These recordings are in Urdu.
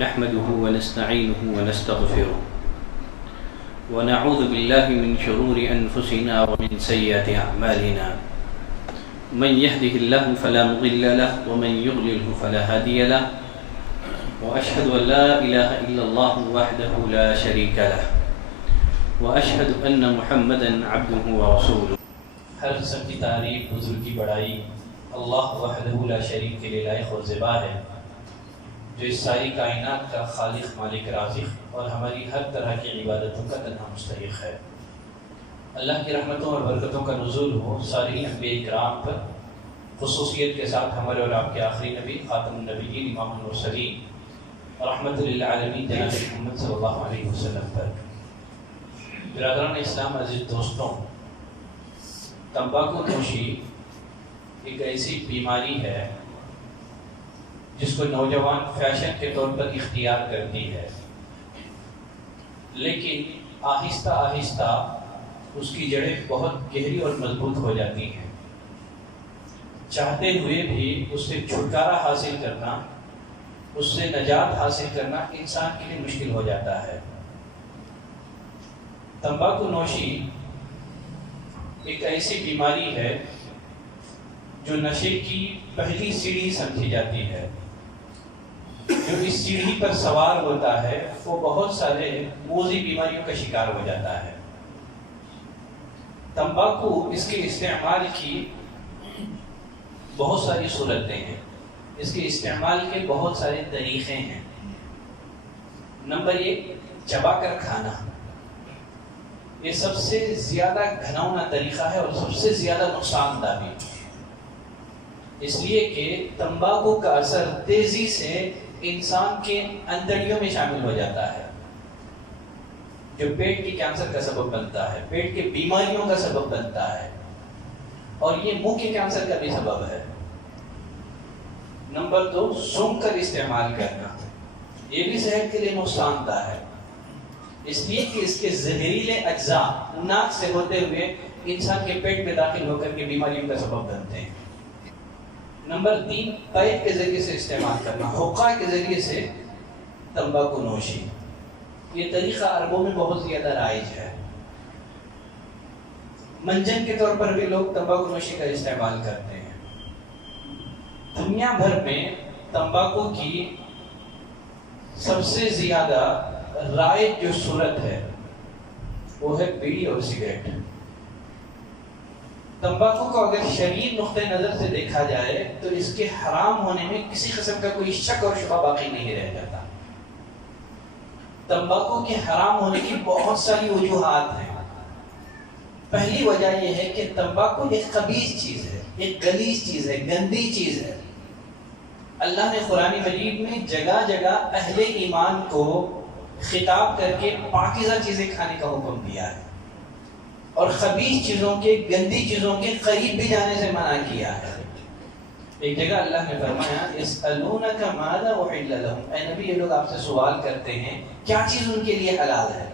نحمده ونستعينه ونستغفره ونعوذ بالله من شرور أنفسنا ومن سيئات أعمالنا من يهده الله فلا مضل له ومن يضلل فلا هادي له وأشهد أن لا إله إلا الله وحده لا شريك له وأشهد أن محمدا عبده ورسوله. ہر قسم کی تعریف، بزرگ کی بڑائی اللہ وحدہ لا شریک کے لیے لائق اور زیبا ہے، جو اس ساری کائنات کا خالق، مالک، رازق اور ہماری ہر طرح کی عبادتوں کا تنہا مستحق ہے۔ اللہ کی رحمتوں اور برکتوں کا نزول ہو ساری انبیاء کرام پر، خصوصیت کے ساتھ ہمارے اور آپ کے آخری نبی خاتم النبیین امام المرسلین رحمت للعالمین جناب محمد صلی اللہ علیہ وسلم پر۔ برادران اسلام، عزیز دوستوں، تمباکو نوشی ایک ایسی بیماری ہے جس کو نوجوان فیشن کے طور پر اختیار کرتی ہے، لیکن آہستہ آہستہ اس کی جڑیں بہت گہری اور مضبوط ہو جاتی ہیں۔ چاہتے ہوئے بھی اس سے چھٹکارا حاصل کرنا، اس سے نجات حاصل کرنا انسان کے لیے مشکل ہو جاتا ہے۔ تمباکو نوشی ایک ایسی بیماری ہے جو نشے کی پہلی سیڑھی سمجھی جاتی ہے۔ جو اس سیڑھی پر سوار ہوتا ہے وہ بہت سارے موذی بیماریوں کا شکار ہو جاتا ہے۔ تمباکو اس کے استعمال کی بہت ساری صورتیں ہیں، اس کے استعمال کے بہت سارے طریقے ہیں۔ نمبر 1، چبا کر کھانا۔ یہ سب سے زیادہ گھناؤنا طریقہ ہے اور سب سے زیادہ نقصان دہ بھی، اس لیے کہ تمباکو کا اثر تیزی سے انسان کے اندڑیوں میں شامل ہو جاتا ہے، جو پیٹ کی کینسر کا سبب بنتا ہے، پیٹ کے بیماریوں کا سبب بنتا ہے، اور یہ منہ کے کینسر کا بھی سبب ہے۔ نمبر 2، سونگھ کر استعمال کرنا۔ یہ بھی صحت کے لیے نقصان دہ ہے، اس لیے کہ اس کے زہریلے اجزاء ناک سے ہوتے ہوئے انسان کے پیٹ میں داخل ہو کر کے بیماریوں کا سبب بنتے ہیں۔ نمبر 3، پیپ کے ذریعے سے استعمال کرنا، حقہ کے ذریعے سے تمباکو نوشی۔ یہ طریقہ عربوں میں بہت زیادہ رائج ہے۔ منجن کے طور پر بھی لوگ تمباکو نوشی کا استعمال کرتے ہیں۔ دنیا بھر میں تمباکو کی سب سے زیادہ رائج جو صورت ہے وہ ہے بیڑی اور سگریٹ۔ تمباکو کو اگر شرعی نقطہ نظر سے دیکھا جائے تو اس کے حرام ہونے میں کسی قسم کا کوئی شک اور شبہ باقی نہیں رہ جاتا۔ تمباکو کے حرام ہونے کی بہت ساری وجوہات ہیں۔ پہلی وجہ یہ ہے کہ تمباکو ایک خبیث چیز ہے، ایک غلیظ چیز ہے، گندی چیز ہے۔ اللہ نے قرآن مجید میں جگہ جگہ اہل ایمان کو خطاب کر کے پاکیزہ چیزیں کھانے کا حکم دیا ہے، اور خبیث چیزوں کے، گندی چیزوں کے قریب بھی جانے سے منع کیا ہے۔ ایک جگہ اللہ نے فرمایا يَسْأَلُونَكَ مَاذَا أُحِلَّ لَهُمْ، اے نبی یہ لوگ آپ سے سوال کرتے ہیں کیا چیز ان کے لیے حلال ہے؟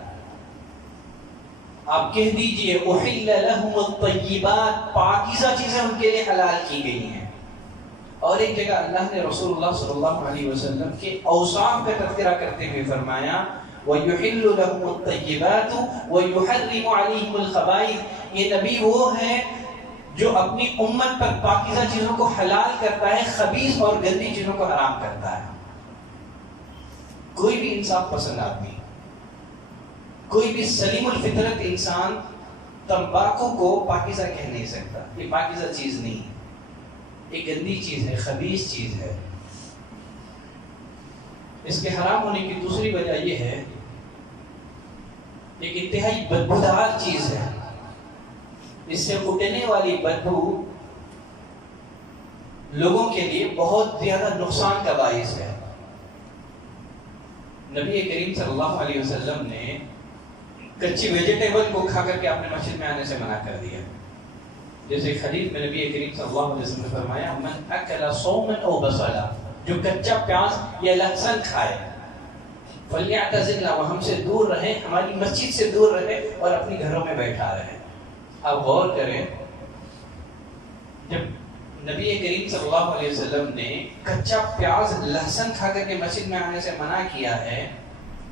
آپ کہہ دیجئے أُحِلَّ لَهُمُ الطَّيِّبَاتُ، پاکیزہ چیزیں ان کے لیے حلال کی گئی ہیں۔ اور ایک جگہ اللہ نے رسول اللہ صلی اللہ علیہ وسلم کے اوصاف کا تذکرہ کرتے ہوئے فرمایا وَيُحِلُّ لَهُمُ الطَّيِّبَاتُ وَيُحَرِّمُ عَلَيْهِمُ الْخَبَائِثَ، یہ نبی وہ ہے جو اپنی امت پر پاکیزہ چیزوں کو حلال کرتا ہے، خبیث اور گندی چیزوں کو حرام کرتا ہے۔ کوئی بھی انصاف پسند آدمی، کوئی بھی سلیم الفطرت انسان تمباکو کو پاکیزہ کہہ نہیں سکتا۔ یہ پاکیزہ چیز نہیں ہے، یہ گندی چیز ہے، خبیث چیز ہے۔ اس کے حرام ہونے کی دوسری وجہ یہ ہے ایک انتہائی بدبودار چیز ہے، اس سے اٹھنے والی بدبو لوگوں کے لیے بہت زیادہ نقصان کا باعث ہے۔ نبی کریم صلی اللہ علیہ وسلم نے کچی ویجیٹیبل کو کھا کر کے اپنے مسجد میں آنے سے منع کر دیا۔ جیسے ایک حدیث میں نبی کریم صلی اللہ علیہ وسلم نے فرمایا من اکل صوما او بصلا، جو کچا پیاز یا لہسن کھائے فلیعتزلنا، وہ ہم سے دور رہے، ہماری مسجد سے دور رہے اور اپنی گھروں میں بیٹھا رہے۔ آپ غور کریں، جب نبی کریم صلی اللہ علیہ وسلم نے کچا پیاز لہسن کھا کر کے مسجد میں آنے سے منع کیا ہے،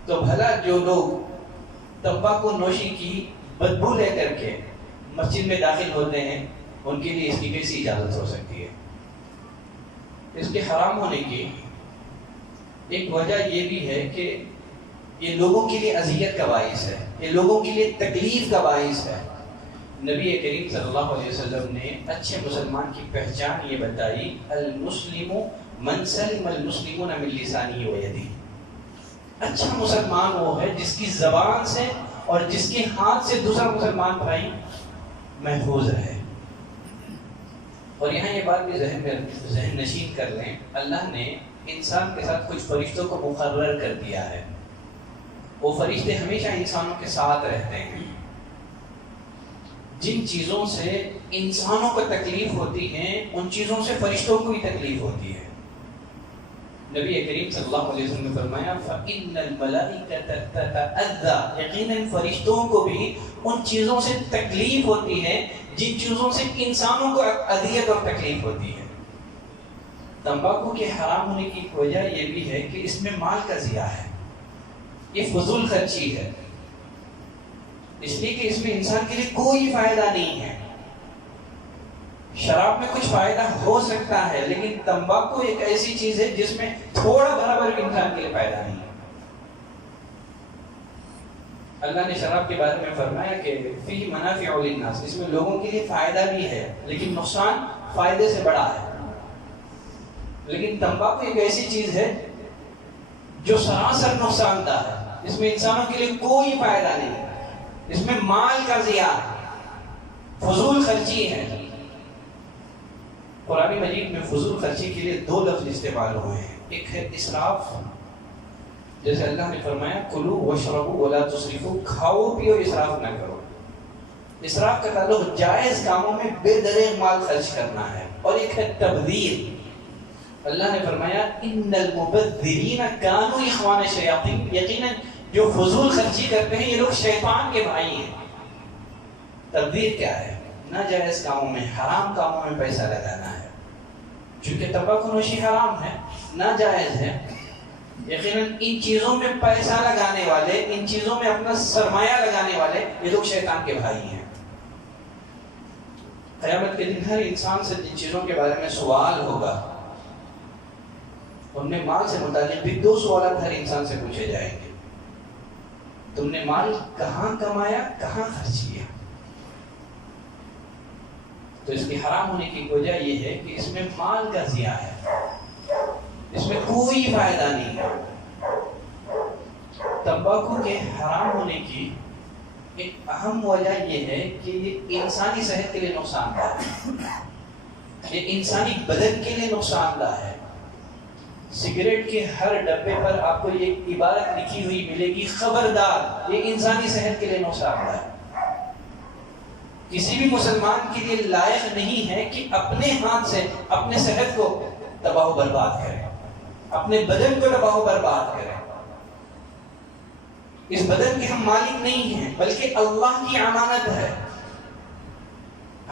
تو بھلا جو لوگ تمباکو نوشی کی بدبو لے کر کے مسجد میں داخل ہوتے ہیں ان کے لیے اس کی کیسی اجازت ہو سکتی ہے؟ اس کے حرام ہونے کی ایک وجہ یہ بھی ہے کہ یہ لوگوں کے لیے اذیت کا باعث ہے، یہ لوگوں کے لیے تکلیف کا باعث ہے۔ نبی کریم صلی اللہ علیہ وسلم نے اچھے مسلمان کی پہچان یہ بتائی، المسلم من سلم المسلمون من لسانہ و یدہ۔ اچھا مسلمان وہ ہے جس کی زبان سے اور جس کے ہاتھ سے دوسرا مسلمان بھائی محفوظ رہے۔ اور یہاں یہ بات بھی ذہن نشین کر لیں، اللہ نے انسان کے ساتھ کچھ فرشتوں کو مقرر کر دیا ہے۔ وہ فرشتے ہمیشہ انسانوں کے ساتھ رہتے ہیں۔ جن چیزوں سے انسانوں کو تکلیف ہوتی ہے ان چیزوں سے فرشتوں کو بھی تکلیف ہوتی ہے۔ نبی کریم صلی اللہ علیہ وسلم نے فرمایا فَإِنَّ الْمَلَائِكَةَ تَتَأَذَّى، یقیناً فرشتوں کو بھی ان چیزوں سے تکلیف ہوتی ہے جن چیزوں سے انسانوں کو اذیت اور تکلیف ہوتی ہے۔ تمباکو کے حرام ہونے کی وجہ یہ بھی ہے کہ اس میں مال کا ضیاع ہے، یہ فضول خرچی ہے، اس لیے کہ اس میں انسان کے لیے کوئی فائدہ نہیں ہے۔ شراب میں کچھ فائدہ ہو سکتا ہے لیکن تمباکو ایک ایسی چیز ہے جس میں تھوڑا برابر بھی انسان کے لیے فائدہ نہیں ہے۔ اللہ نے شراب کے بارے میں فرمایا کہ فی منافع للناس، اس میں لوگوں کے لیے فائدہ بھی ہے لیکن نقصان فائدے سے بڑا ہے۔ لیکن تمباکو ایک ایسی چیز ہے جو سراسر نقصان دہ ہے، اس میں انسانوں کے لیے کوئی فائدہ نہیں ہے، اس میں مال کا ضیاع ہے، فضول خرچی ہے۔ قرآن مجید میں فضول خرچی کے لیے دو لفظ استعمال ہوئے ہیں، ایک ہے اسراف، جیسے اللہ نے فرمایا کلوا واشربوا ولا تسرفوا، کھاؤ پیو اسراف نہ کرو۔ اسراف کا تعلق جائز کاموں میں بے دریغ مال خرچ کرنا ہے، اور ایک ہے تبذیر۔ اللہ نے فرمایا ان المبذرین کانوا اخوان الشیاطین، یقیناً جو فضول خرچی کرتے ہیں یہ لوگ شیطان کے بھائی ہیں۔ تبذیر کیا ہے؟ ناجائز کاموں میں، حرام کاموں میں پیسہ لگانا ہے۔ چونکہ تمباکو نوشی حرام ہے، ناجائز ہے، یقیناً ان چیزوں میں پیسہ لگانے والے، ان چیزوں میں اپنا سرمایہ لگانے والے یہ لوگ شیطان کے بھائی ہیں۔ قیامت کے دن ہر انسان سے جن چیزوں کے بارے میں سوال ہوگا، ان میں مال سے متعلق بھی دو سوالات ہر انسان سے پوچھے جائیں گے۔ تم نے مال کہاں کمایا، کہاں خرچ کیا؟ تو اس کی حرام ہونے کی وجہ یہ ہے کہ اس میں مال کا ضیاع ہے، اس میں کوئی فائدہ نہیں ہے۔ تمباکو کے حرام ہونے کی ایک اہم وجہ یہ ہے کہ یہ انسانی صحت کے لیے نقصان دہ ہے، یہ انسانی بدن کے لیے نقصان دہ ہے۔ سگریٹ کے ہر ڈبے پر آپ کو یہ عبارت لکھی ہوئی ملے گی، خبردار، یہ انسانی صحت کے لیے نقصان دہ ہے۔ کسی بھی مسلمان کے لیے لائق نہیں ہے کہ اپنے ہاتھ سے اپنے صحت کو تباہ و برباد کرے، اپنے بدن کو تباہ و برباد کرے۔ اس بدن کے ہم مالک نہیں ہیں بلکہ اللہ کی امانت ہے۔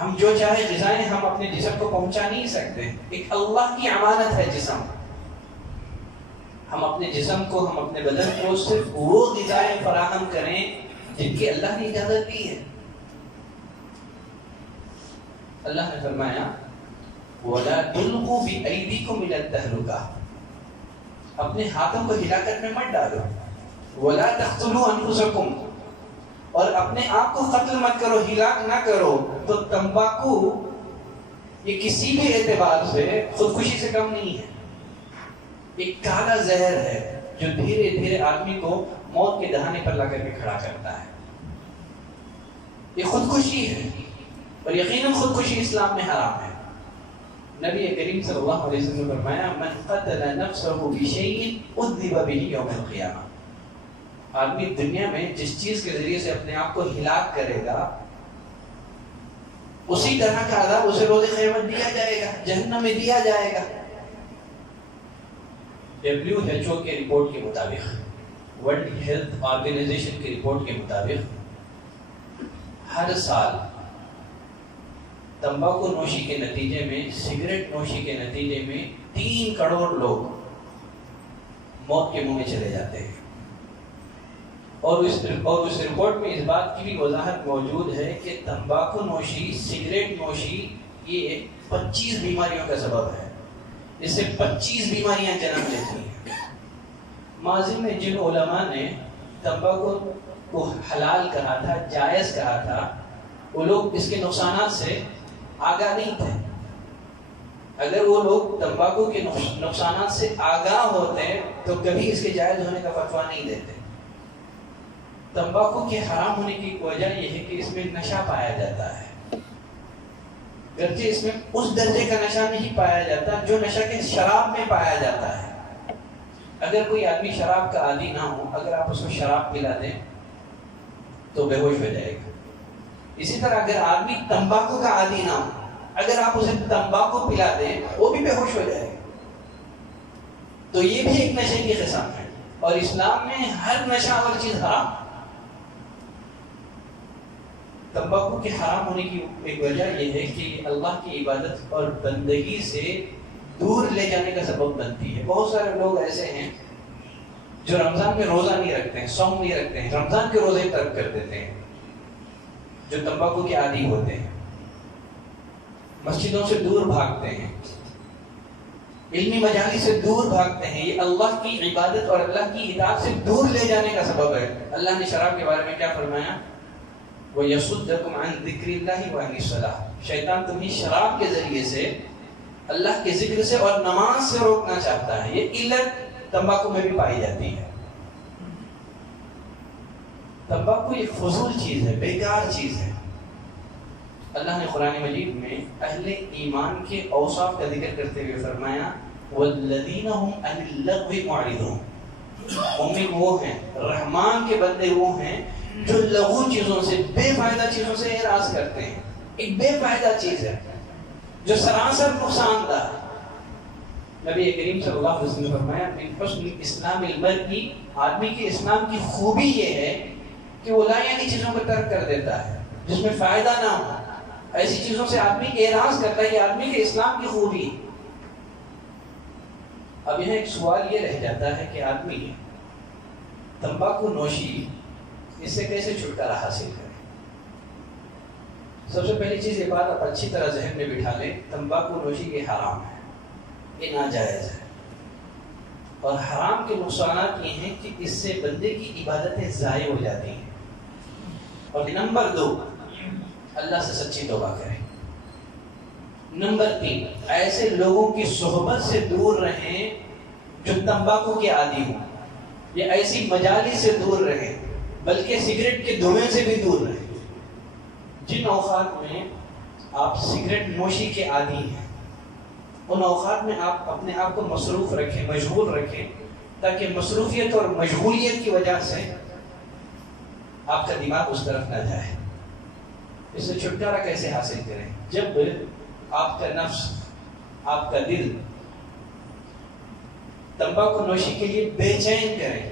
ہم جو چاہے غذائیں ہم اپنے جسم کو پہنچا نہیں سکتے، ایک اللہ کی امانت ہے جسم۔ ہم اپنے جسم کو، ہم اپنے بدن کو صرف وہ غذائیں فراہم کریں جن کی اللہ نے اجازت دی ہے۔ اللہ نے فرمایا وَلَا تُلْقُوا بِأَيْدِيكُمْ إِلَى التَّهْلُكَةِ، اپنے ہاتھوں کو ہلاکت میں مت ڈالو۔ وَلَا تَقْتُلُوا أَنفُسَكُمْ، اور اپنے آپ کو قتل مت کرو، ہلاک نہ کرو۔ تو تمباکو یہ کسی بھی اعتبار سے خودکشی سے کم نہیں ہے، ایک کالا زہر ہے جو دھیرے دھیرے آدمی کو موت کے دہانے پر لا کر کے کھڑا کرتا ہے۔ یہ خودکشی ہے، اور یقیناً خودکشی اسلام میں حرام ہے۔ نبی کریم صلی اللہ علیہ وسلم نے فرمایا من قتل نفسه بشیء عذب به یوم القیامہ، آدمی دنیا میں جس چیز کے ذریعے سے اپنے آپ کو ہلاک کرے گا اسی طرح کا عذاب اسے روز قیامت دیا جائے گا، جہنم میں دیا جائے گا۔ WHO کے رپورٹ کے مطابق، ورلڈ ہیلتھ آرگنائزیشن کی رپورٹ کے مطابق، ہر سال تمباکو نوشی کے نتیجے میں، سگریٹ نوشی کے نتیجے میں 3 کروڑ لوگ موت کے منہ میں چلے جاتے ہیں۔ اور اس رپورٹ میں اس بات کی بھی وضاحت موجود ہے کہ تمباکو نوشی، سگریٹ نوشی یہ 25 بیماریوں کا سبب ہے۔ اس سے 25 بیماریاں جنم لیتی ہیں۔ ماضی میں جن علماء نے تمباکو کو حلال کہا تھا، جائز کہا تھا، وہ لوگ اس کے نقصانات سے آگاہ نہیں تھے۔ اگر وہ لوگ تمباکو کے نقصانات سے آگاہ ہوتے تو کبھی اس کے جائز ہونے کا فتویٰ نہیں دیتے۔ تمباکو کے حرام ہونے کی وجہ یہ ہے کہ اس میں نشہ پایا جاتا ہے، گرچہ اس میں اس درجے کا نشہ نہیں پایا جاتا جو نشہ کے شراب میں پایا جاتا ہے۔ اگر کوئی آدمی شراب کا عادی نہ ہو، اگر آپ اس کو شراب پلا دیں تو بے ہوش ہو جائے گا۔ اسی طرح اگر آدمی تمباکو کا عادی نہ ہو، اگر آپ اسے تمباکو پلا دیں وہ بھی بے ہوش ہو جائے گا۔ تو یہ بھی ایک نشے کی قسم ہے، اور اسلام میں ہر نشہ اور چیز حرام۔ تمباکو کے حرام ہونے کی ایک وجہ یہ ہے کہ اللہ کی عبادت اور بندگی سے دور لے جانے کا سبب بنتی ہے۔ بہت سارے لوگ ایسے ہیں جو رمضان میں روزہ نہیں رکھتے ہیں، صوم نہیں رکھتے ہیں، رمضان کے روزے ترک کر دیتے ہیں، جو تمباکو کے عادی ہوتے ہیں، مسجدوں سے دور بھاگتے ہیں، علمی مجالس سے دور بھاگتے ہیں۔ یہ اللہ کی عبادت اور اللہ کی اطاعت سے دور لے جانے کا سبب ہے۔ اللہ نے شراب کے بارے میں کیا فرمایا؟ وَيَصُدَّكُمْ عَنْ ذِكْرِ اللَّهِ وَعَنِ الصَّلَاةِ، شیطان تمہیں شراب کے ذریعے سے اللہ کے ذکر سے اور نماز سے روکنا چاہتا ہے۔ یہ علت تمباکو میں بھی پائی جاتی ہے۔ تمباکو ایک فضول چیز ہے، بیکار چیز ہے۔ اللہ نے قرآن مجید میں اہل ایمان کے اوصاف کا ذکر کرتے ہوئے فرمایا وَالَّذِينَ هُمْ عَنِ اللَّغْوِ مُعْرِضُونَ، مومن وہ ہیں، رحمان کے بندے وہ ہیں جو لغو چیزوں سے، بے فائدہ چیزوں سے اعراض کرتے ہیں۔ ایک بے فائدہ چیز ہے جو سراسر نقصان دہ ہے۔ نبی کریم صلی اللہ علیہ وسلم نے فرمایا من حسن اسلام المرء، آدمی کے اسلام کی خوبی یہ ہے کہ وہ لایعنی چیزوں کو ترک کر دیتا ہے جس میں فائدہ نہ ہو۔ ایسی چیزوں سے آدمی اعراض کرتا ہے، یہ آدمی کے اسلام کی خوبی۔ اب یہاں ایک سوال یہ رہ جاتا ہے کہ آدمی تمباکو نوشی اس سے کیسے چھٹکارا حاصل کرے؟ سب سے پہلی چیز یہ بات آپ اچھی طرح ذہن میں بٹھا لیں، تمباکو نوشی یہ حرام ہے، یہ ناجائز ہے، اور حرام کے نقصانات یہ ہیں کہ اس سے بندے کی عبادتیں ضائع ہو جاتی ہیں۔ اور نمبر 2، اللہ سے سچی توبہ کریں۔ نمبر 3، ایسے لوگوں کی صحبت سے دور رہیں جو تمباکو کے عادی ہوں، یا ایسی مجالس سے دور رہیں، بلکہ سگریٹ کے دھوئیں سے بھی دور رہیں۔ جن اوقات میں آپ سگریٹ نوشی کے عادی ہیں، ان اوقات میں آپ اپنے آپ کو مصروف رکھیں، مشغول رکھیں، تاکہ مصروفیت اور مشغولیت کی وجہ سے آپ کا دماغ اس طرف نہ جائے۔ اس سے چھٹکارا کیسے حاصل کریں؟ جب آپ کا نفس، آپ کا دل تمباکو نوشی کے لیے بے چین کریں،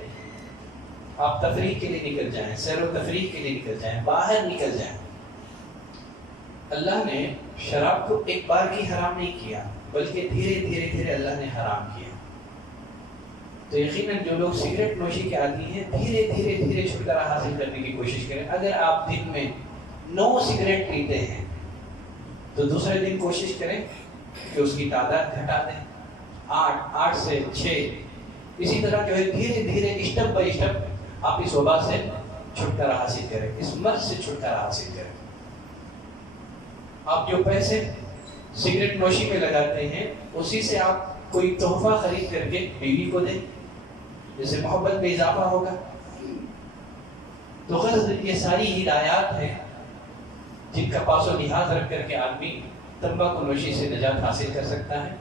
آپ تفریح کے لیے نکل جائیں، سیر و تفریح کے لیے نکل جائیں، باہر نکل جائیں۔ اللہ نے شراب کو ایک بار کی حرام نہیں کیا، بلکہ دھیرے دھیرے اللہ نے حرام کیا۔ تو یقیناً جو لوگ سگریٹ نوشی کے عادی ہیں، دھیرے دھیرے چھٹکارا حاصل کرنے کی کوشش کریں۔ اگر آپ دن میں 9 سگریٹ پیتے ہیں تو دوسرے دن کوشش کریں کہ اس کی تعداد گھٹا دیں، 8 سے 6، اسی طرح جو ہے دھیرے اسٹیپ بائی اسٹیپ آپ اس وبا سے چھٹکارا حاصل کریں، اس مرض سے چھٹکارا حاصل کریں۔ آپ جو پیسے سگریٹ نوشی میں لگاتے ہیں، اسی سے آپ کوئی تحفہ خرید کر کے بیوی کو دیں، جس سے محبت میں اضافہ ہوگا۔ تو غرض یہ ساری ہدایات ہیں جن کا پاس و لحاظ رکھ کر کے آدمی تمباکو نوشی سے نجات حاصل کر سکتا ہے۔